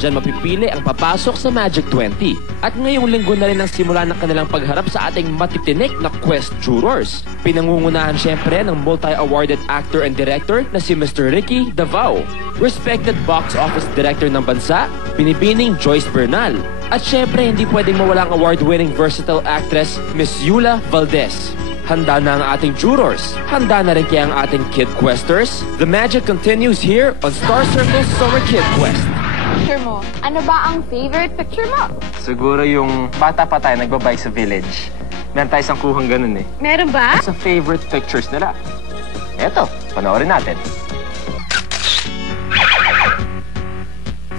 Diyan mapipili ang papasok sa Magic 20. At ngayong linggo na rin ang simula ng kanilang pagharap sa ating matitinik na Quest Jurors. Pinangungunahan syempre ng multi-awarded actor and director na si Mr. Ricky Davao, respected box office director ng bansa, binibining Joyce Bernal. At syempre hindi pwedeng mawala ang award-winning versatile actress Miss Yula Valdez. Handa na ang ating jurors. Handa na rin kaya ang ating Kid Questers. The magic continues here on Star Circle Summer Kid Quest. Picture mo. Ano ba ang favorite picture mo? Siguro yung bata pa tayo nagbabike sa village. Meron tayo isang kuhang ganun eh. Meron ba? Sa favorite pictures nila. Eto, panoorin natin.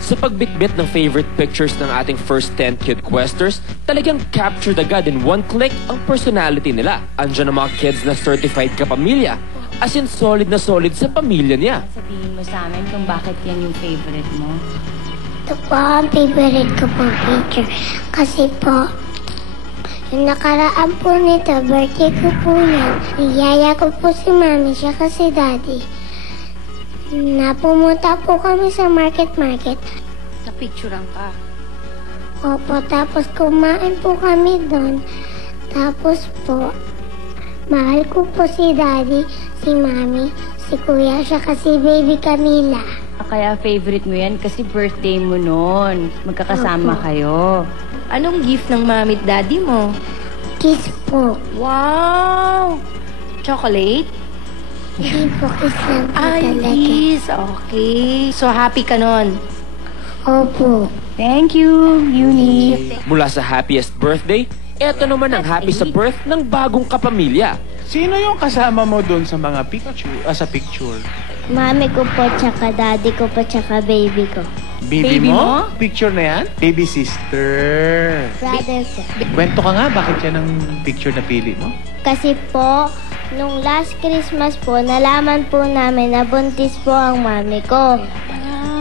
Sa pagbitbit ng favorite pictures ng ating first 10 Kid Questers, talagang captured agad in one click ang personality nila. Andiyan ang mga kids na certified kapamilya. As in, solid na solid sa pamilya niya. Sabihin mo sa amin kung bakit yan yung favorite mo. Ito po ang favorite ko po picture. Kasi po, yung nakaraan po nito, birthday ko po yan. Niyaya ko po si mami siya kasi daddy. Napumunta po kami sa market. Napicturean ka. Opo, tapos kumain po kami doon. Tapos po, mahal ko po si daddy, si mami, si kuya siya kasi baby Camila. Kaya favorite mo yan kasi birthday mo noon. Magkakasama Opo. kayo. Anong gift ng mami at daddy mo? Kiss po. Wow! Chocolate? Hindi po kiss lang po Ay, talaga. kiss. Okay. So, happy ka nun? Opo. Thank you, Eunice. Mula sa happiest birthday, eto naman ang happy sa birth ng bagong kapamilya. Sino yung kasama mo doon sa mga picture? Mami ko po, tsaka daddy ko po, tsaka baby ko. Baby, Baby mo? mo? Picture na yan? Baby sister. Brother ko. Kwento ka nga, bakit yan ang picture na pili mo? Kasi po, nung last Christmas po, nalaman po namin na buntis po ang mami ko.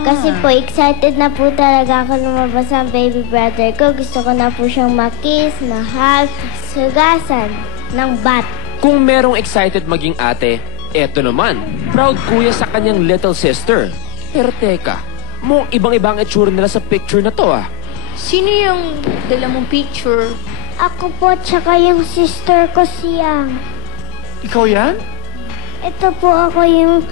Kasi po, excited na po talaga ako lumabas ang baby brother ko. Gusto ko na po siyang makiss, mahal, sugasan ng bat. Kung merong excited maging ate, eto naman, proud kuya sa kanyang little sister. Pero teka, mukhang ibang-ibang itsura nila sa picture na to ah. Sino yung dala mong picture? Ako po, tsaka yung sister ko siyang. Ikaw yan? Ito po ako yung...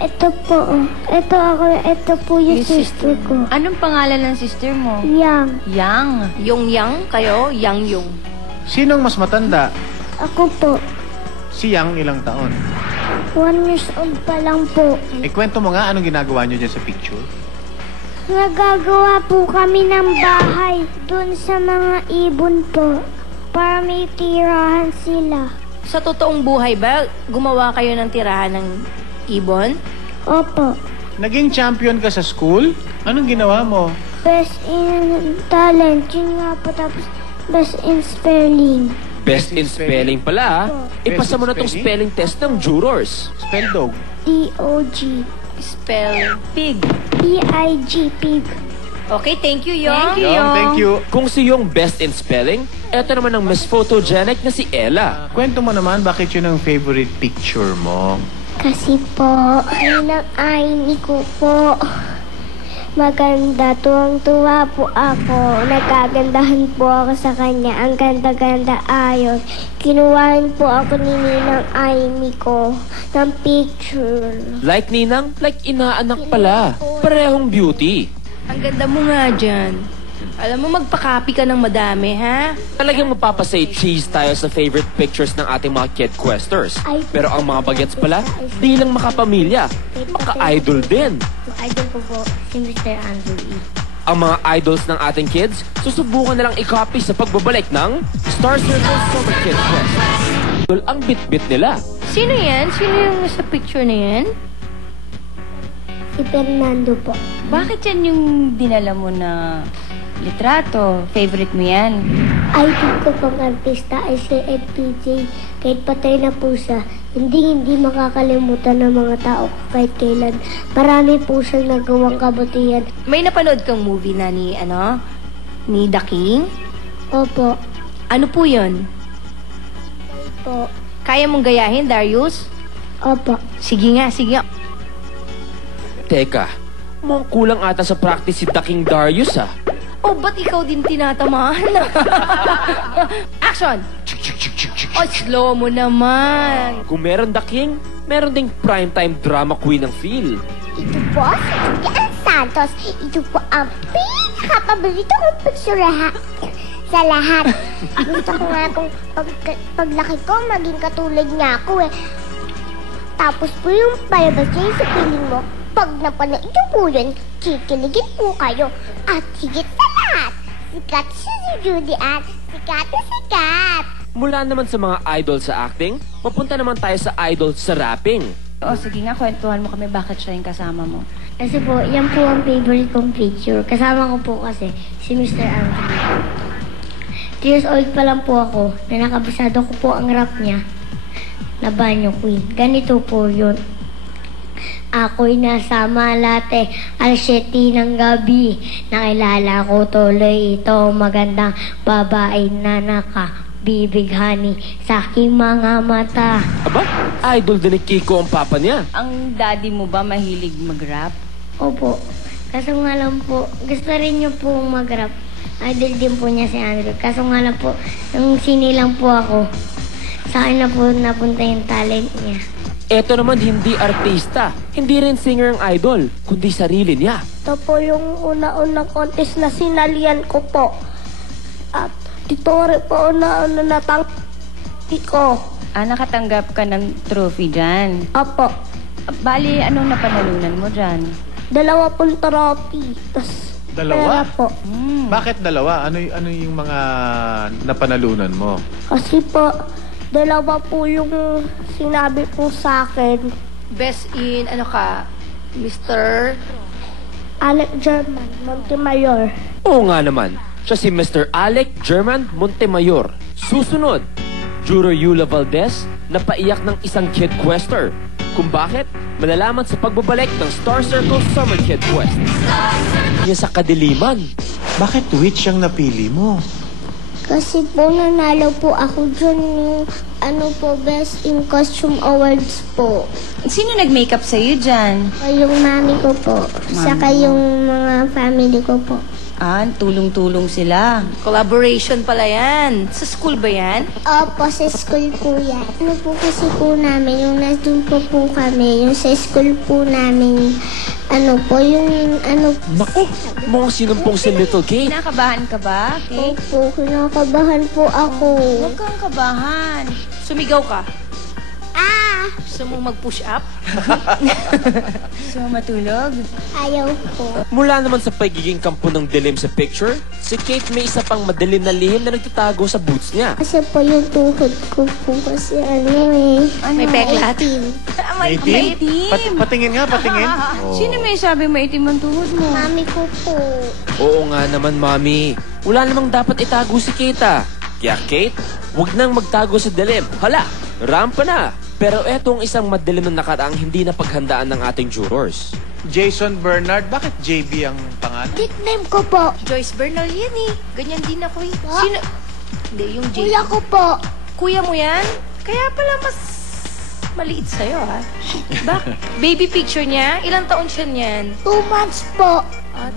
Ito po, ito po yung sister ko. Anong pangalan ng sister mo? Yang. Yang. Yung kayo? Yung. Sinong mas matanda? Ako po, Si Yang ilang taon? 1 years old pa lang po. Kwento mo nga anong ginagawa nyo dyan sa picture? Nagagawa po kami ng bahay dun sa mga ibon po para may tirahan sila. Sa totoong buhay ba, gumawa kayo ng tirahan ng ibon? Opo. Naging champion ka sa school? Anong ginawa mo? Best in talent, yun nga po. Tapos best in spelling. Best in spelling pala ah. Ipasa mo na tong spelling test ng jurors. Spell dog. D-O-G. Spell pig. P-I-G, pig. Okay, thank you, Yung. Thank you. Kung si yung best in spelling, eto naman ang Miss Photogenic na si Ella. Kwento mo naman bakit yun ang favorite picture mo? Kasi po, yun ang ayni ko po. Maganda, tuwang-tuwa po ako. Nagkagandahan po ako sa kanya. Ang ganda-ganda ayon. Kinuhaan po ako ni Ninang Aimee ko ng picture. Like Ninang, like inaanak pala. Parehong beauty. Ang ganda mo nga dyan. Alam mo, magpakapi ka ng madami, ha? Talagang mapapasay cheese tayo sa favorite pictures ng ating mga Kid Questers. Pero ang mga bagets pala, di lang makapamilya, maka-idol din. Yung idol ko po, si Mr. Andrew E. Ang mga idols ng ating kids, susubukan na lang i-copy sa pagbabalik ng Star Circle Summer Kid Quest. Ang bit-bit nila. Sino yan? Sino yung sa picture na yan? Si Fernando po. Bakit yan yung dinala mo na litrato? Favorite mo yan? Idol ko pang artista ay si FPJ. Kahit patay na po siya, hindi makakalimutan ng mga tao kahit kailan. Marami po siyang nagawang kabutihan. May napanood kang movie na ni The King? Opo. Ano po yun? Po. Kaya mong gayahin, Darius? Opo. Sige nga, sige nga. Teka, Mukhang kulang ata sa practice si Daking Darius ah. Oh, ba't ikaw din tinatamaan? Action! Oh, slow mo naman. Kung meron Daking, meron ding primetime drama queen ng feel. Ito po si Julian Santos. Ito po ang pinakapaborito kong picture sa lahat. Gusto ko nga kung paglaki ko, maging katulad niya ako eh. Tapos po yung palabas niya sa piling mo, pag napanood niyo po yun, kikiligin po kayo. At higit sa lahat, sikat si Julian. Sikat na sikat. Mula naman sa mga idol sa acting, mapunta naman tayo sa idol sa rapping. O sige nga, kwentuhan mo kami bakit siya yung kasama mo. Kasi po, yan po ang favorite kong picture. Kasama ko po kasi si Mr. Anthony. 3 years old pa lang po ako na nakabisado ko po ang rap niya na Banyo Queen. Ganito po yun. Ako'y nasa Malate, alas 7 ng gabi. Nakilala ko tuloy ito, magandang babae na nakabibighani sa aking mga mata. Aba, idol din ni Kiko ang papa niya. Ang daddy mo ba mahilig mag-rap? Opo. Kaso nga lang po, gusto rin niyo po mag-rap. Idol din po niya si Andrew. Kaso nga lang po, nung sinilang po ako, sa akin na po napunta yung talent niya. Eto naman hindi artista, hindi rin singer ang idol, kundi sarili niya. Ito po yung una-unang contest na sinalian ko po. At dito rin po una-una natangki ko. Nakatanggap ka ng trophy dyan. Opo. Bali, anong napanalunan mo dyan? 2 pong trophy. Tas pera Dalawa? po. Bakit dalawa? Ano yung mga napanalunan mo? Kasi po, 2 po yung sinabi po sa akin. Best in, ano ka, Mr. Alec German, Montemayor. Oo nga naman, siya si Mr. Alec German Montemayor. Susunod, Juror Yula Valdez na paiyak ng isang Kid Quester. Kung bakit, malalaman sa pagbabalik ng Star Circle Summer Kid Quest. Niya sa kadiliman. Bakit witch ang napili mo? Kasi po nanalo po ako dyan yung Best in Costume Awards po. Sino nag-makeup sa'yo dyan? Yung mami ko po, saka yung mga family ko po. Tulong-tulong sila. Collaboration pala yan. Sa school ba yan? Opo, sa school po yan. Ano po kasi po namin, yung nandun po kami, yung sa school po namin, Naku, mukhang sinumpong si Little Kate. Kinakabahan ka ba, Kate? Opo, kinakabahan po ako. Huwag kang kabahan. Sumigaw ka. Gusto Gusto mo mag-push up? Gusto mo matulog? Ayaw po. Mula naman sa pagiging kampo ng dilim sa picture, si Kate may isa pang madilim na lihim na nagtatago sa boots niya. Kasi po yung tuhod ko po kasi May peklat? Maitim? Patingin nga, patingin. Sino may sabi maitim ang tuhod mo? Mami ko po. Oo nga naman, Mami. Wala namang dapat itago si Kate ah. Kaya Kate, huwag nang magtago sa dilim. Hala, rampa na. Pero etong isang madilim na nakaraang hindi na paghandaan ng ating jurors. Jason Bernard, bakit JB ang pangalan? Nickname ko po. Joyce Bernal yan eh. Ganyan din ako eh. What? Sino? Hindi, yung J. Kuya ko po. Kuya mo yan? Kaya pala mas maliit sa'yo ha. Baby picture niya? Ilang taon siya niyan? 2 months po.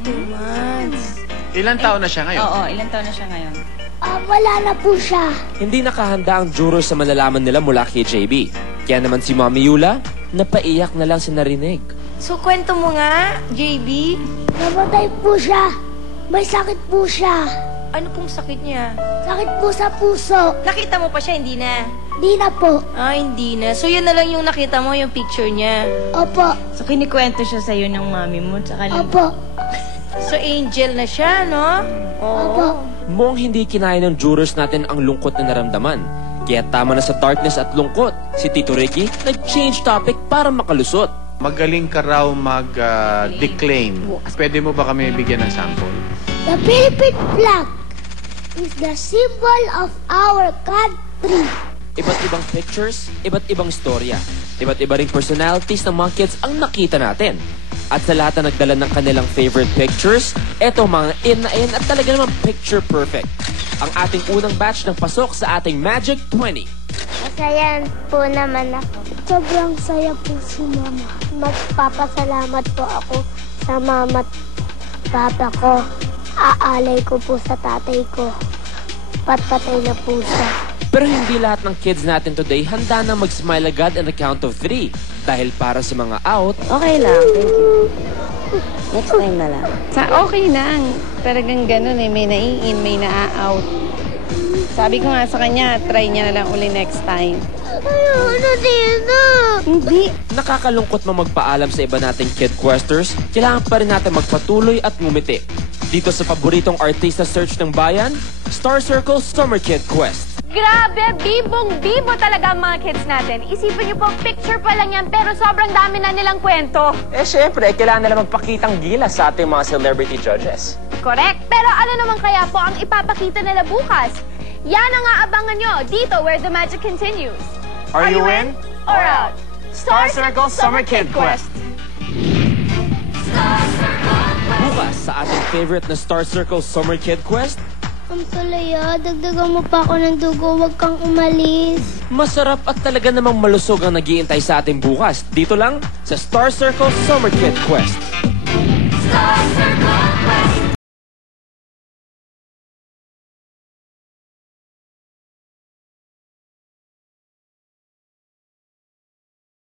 2 months. Ilan taon na siya ngayon? Oo, ilang taon na siya ngayon? Wala na po siya. Hindi nakahanda ang jurors sa malalaman nila mula kay JB. Kaya naman si Mami Yula, napaiyak na lang si narinig. So, kwento mo nga, JB. Namatay po siya. May sakit po siya. Ano pong sakit niya? Sakit po sa puso. Nakita mo pa siya, hindi na? Di na po. Hindi na. So, yun na lang yung nakita mo, yung picture niya. Opo. So, kinikwento siya sa'yo ng mami mo, tsaka ng... Opo. So, angel na siya, no? Opo. Mukhang hindi kinaya ng jurors natin ang lungkot na naramdaman. Kaya tama na sa darkness at lungkot. Si Tito Ricky nag-change topic para makalusot. Magaling ka raw mag-declaim. Pwede mo ba kami bigyan ng sample? The Philippine flag is the symbol of our country. Iba't ibang pictures, iba't ibang storya. Iba't iba ring personalities ng mga kids ang nakita natin. At sa lahat na nagdala ng kanilang favorite pictures, eto mga in na in at talaga namang picture perfect. Ang ating unang batch ng pasok sa ating Magic 20. Masaya po naman ako. Sobrang saya po si Mama. Magpapasalamat po ako sa mama't papa ko. Aalay ko po sa tatay ko. Patay na po siya. Pero hindi lahat ng kids natin today handa na mag-smile agad on the count of 3. Dahil para sa mga out, Okay lang, thank you. Next time na lang. Okay lang. Talagang ganun eh. May nai-in, may na-out. Sabi ko nga sa kanya, try niya na lang uli next time. Ayun, dito. Hindi. nakakalungkot na magpaalam sa iba nating kid questers, kailangan pa rin natin magpatuloy at ngumiti. Dito sa paboritong artista search ng bayan, Star Circle Summer Kid Quest. Grabe, bibong-bibo talaga ang mga kids natin. Isipin niyo po, picture pa lang yan, pero sobrang dami na nilang kwento. Syempre, kailangan nila magpakitang gilas sa ating mga celebrity judges. Correct. Pero ano naman kaya po ang ipapakita nila bukas? Yan ang aabangan nyo dito where the magic continues. Are you in or out? Star Circle Summer Kid Quest. Bukas sa ating favorite na Star Circle Summer Kid Quest, Ang salaya, dagdagan mo pa ako ng dugo, huwag kang umalis. masarap at talaga namang malusog ang nag-iintay sa ating bukas. Dito lang sa Star Circle Summer Kid Quest. Star Circle!